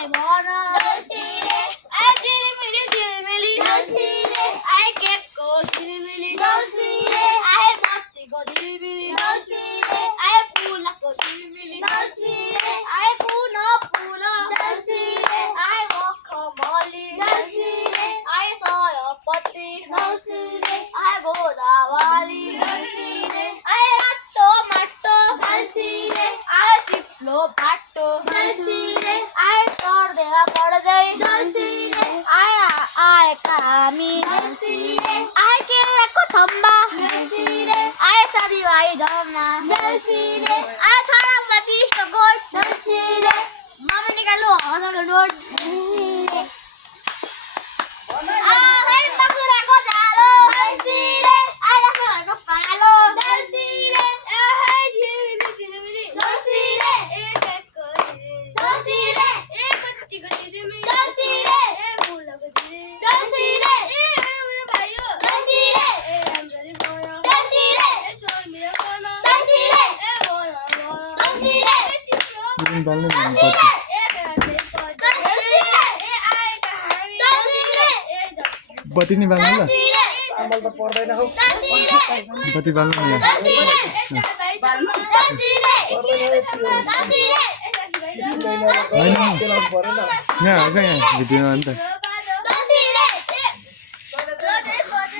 आए भन देउसीले आए झिलिमिली आए केकको झिलिमिली देउसीले आए बत्तीको झिलिमिली देउसीले आए फुलको झिलिमिली देउसीले आए कुन फुल देउसीले आए मखमली देउसीले आए सयपत्री देउसीले आए गोदावरी देउसीले आए रातो माटो देउसीले आए चिप्लो फाटो देउसीले आए पर्दैमा पर्दै देउसीले आए हामी देउसीले आए केराको थम्बा देउसीले आए साथीभाइ धर्ना देउसीले आए छालापति गोठ देउसीले मामा निकाल्नु हजारको नोट देउसीले आए बाकुराको झालो देउसीले आए राखेको पालो देउसीले आए झिलिमिली देउसीले ए केकको देउसीले ए कतिको झिलिमिली देउसीले ए फुलको झिलिमिली देउसीले ए मेरो भाइयो देउसीले ए राम्ररी बोल देउसीले ए सोल मेरो बोल देउसीले ए बोल देउसीले ए चिप्लो Yung dami ng देउसीले bati. ए फेरि देउसीले ए आएका हामी देउसीले ए दक्षिण Bati ni Bang Mula. देउसीले चामल त पर्दैन हौ देउसीले Bati Bang Mula. देउसीले ए साथीभाइ देउसीले पर्दैन हौ त्यो देउसीले ए साथीभाइ महिनामा केलाउनु पऱ्यो नि त Nga, aga nga. Video na anta. देउसीले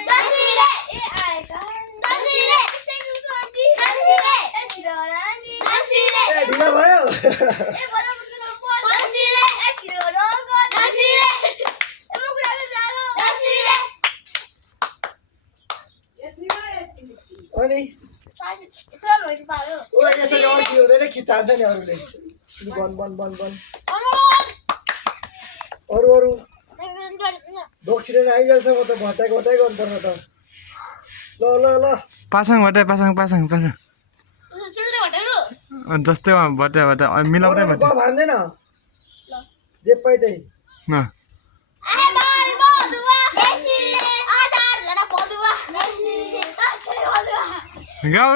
देउसीले ए आएका देउसीले सेगुको आन्टी देउसीले ए छिरोरानी देउसीले ए ढिलो भयो ए बोलाउनुको बोल देउसीले ए छिरोराको देउसीले ए मुकुराको जालो देउसीले अनि सोलहरू पारो ओ यसरी अल्छी हुँदैन खिचान्छ नि अरूले बन बन बन बन अरू अरू दक्षिण आइजान्छ म त भट्टाइ घटाइ गर्नुपर्छ त ल ल ल Pasang bata, pasang. सुल्दै भटेरु Jastै bata. Milaउँदै अरू bata. ग भन्दैन जे पाइ त्यही Nga. ए बाल बदुवा देउसीले आधार जना बदुवा अच्छै बदुवा Gaउ,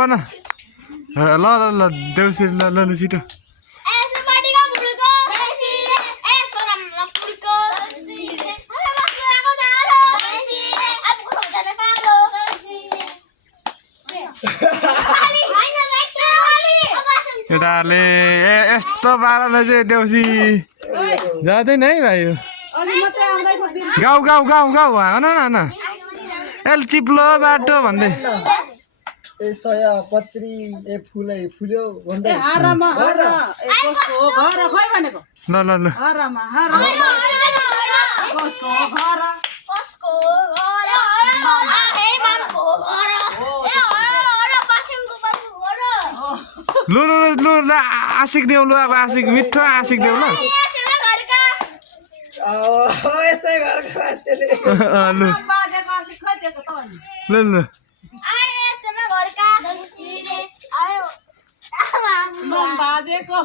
भन. ल देउसी ल छिटो. ए सुपाटीको मुडुको देउसीले ए सोनाममा पुडको देउसीले ए मकुराको जालो देउसीले अब को हुँदैन कालो देउसीले हैन भेट्यो वाली केटाहरूले यस्तो पाराले चाहिँ देउसी जाँदैन है भाइ यो। गाउ भन न एल चिप्लो बाटो भन्दै ए सयपत्री ए फुल्यो भन्दै ल कसको घर हे मानको घर ए पासिङको बाबु घर लु आशिक देऊ लु अब आशिक मिठो आशिक देऊ ल यसले घरका यस्तै घरको मान्छेले ल आए यसले घरका दक्षिणे आयो बाजेको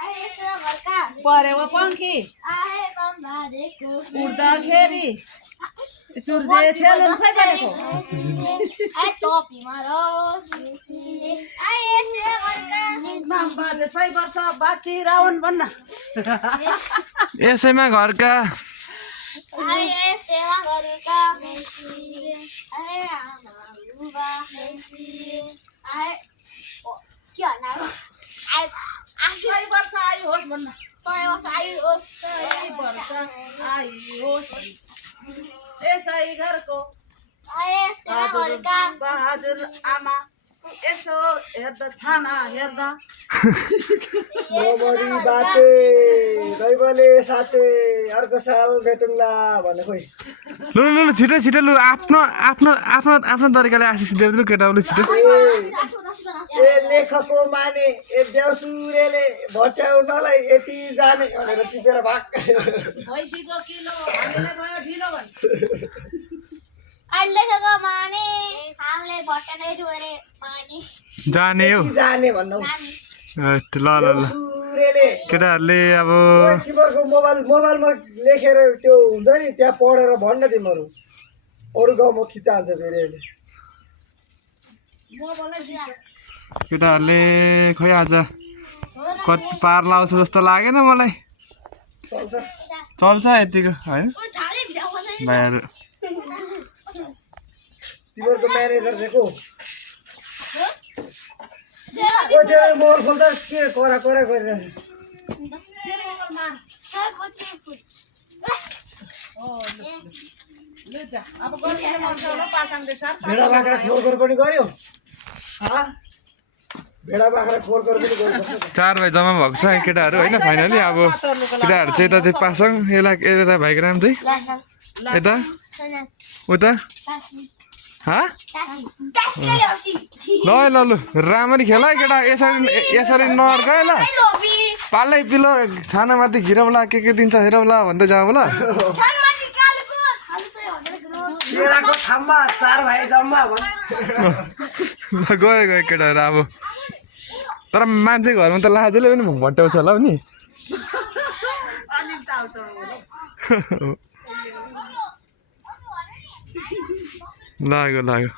आए यसले घरका परेवा पंखी आए बम्बादेको उड्दाखेरि सूर्य छेलुन खै बनेको आए टोपीमा रोस आए यसले घरका बाजे 100 वर्ष बाची रावण भन्न यसैमा घरका आए सेवा घरका आए आमा बुबा आए के भन्नु आए 100 वर्ष आयु होस् भन्न 100 वर्ष आयु होस् 100 वर्ष आयु होस् यसै घरको आए सेवा घरका बहादुर आमा यसो हेर्दा छाना हेर्दा नमरी बाचे दैवले साचे अर्को साल भेटौँला भने खोइ लु छिटो लु आफ्नो तरिकाले आशिष देऊ लु केटाउले छिटो ए लेखको माने ए देउसुरेले भट्याउनलाई यति जाने भनेर टिपेर भाग भैँसीको किलो हामीले भयो ढिलो भन्छ अहिलेको माने हामीले भट्टादै दुरे माने जाने हो यति जाने भन्नु नानी ल देउसुरेले केटाहरूले अब ओए तिमीहरूको मोबाइलमा लेखेर त्यो हुन्छ नि त्यहाँ पढेर भन्न तिमीहरू अरू गाउँमा खिचान्छ फेरि अहिले म बोलै केटाहरूले खै आज कति पार लाउँछ जस्तो लागेन मलाई चल्छ चल्छ यतिको होइन भाइहरू तिमीहरूको म्यानेजर चाहिँ को त्यो मोबाइल खोल्दा के करा करा गरिरहेछ ले जा अब गर्नु मन छ होला पासाङ देशर भेडा बाख्रा खोर पनि गर्यो भेडा बाख्रा खोर पनि गर्यो 4 भाइ जम्मा भएको छ केटाहरू होइन फाइनली अब केटाहरू चाहिँ यता चाहिँ पासाङ यसलाई यता भाइको नाम चाहिँ यता उता ल ल लु राम्ररी खेल है केटा यसरी नअड्क है ल पालै पिलो छानामाथि घिरौला के दिन्छ हेरौला भन्दै जाऊ ल केराको थाममा 4 भाइ जम्मा ल गयो केटाहरू अब तर मान्छे घरमा त लाजले पनि भट्याउँछ होला नि अनिल ताउँछ लाग्यो